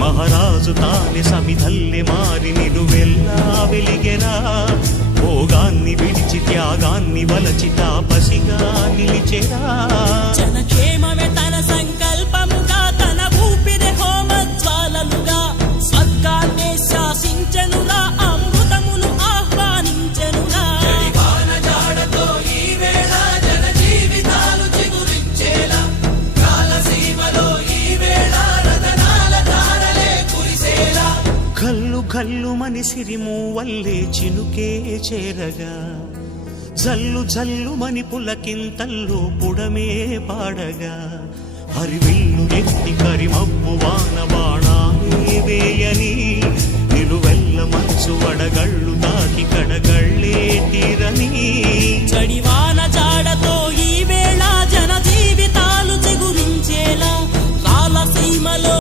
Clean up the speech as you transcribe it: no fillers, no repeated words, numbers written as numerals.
మహారాజు తానే సమిధల్లె మారి నిలువెల్లా వెలిగెరా. భోగాన్ని విడిచి త్యాగాన్ని వలచి తాపసిగా నిలిచెరా. జనక్షేమమే తన సంకల్పముగా, తన ఊపిరి హోమజ్వాలలుగా, స్వర్గాన్నే శాసించెనురా, అమృతమును ఆహ్వానించెనురా. కల్లు కల్లు మని సిరిమూవల్లే చినుకే చేరగా, జల్లు జల్లు మని పులకింతల్లో పుడమే పాడగా, హరివిల్లు ఎత్తి కరిమబ్బు వాన బాణాలే వేయని, నిలువెల్ల మంచు వడగళ్ళు తాకి కడగ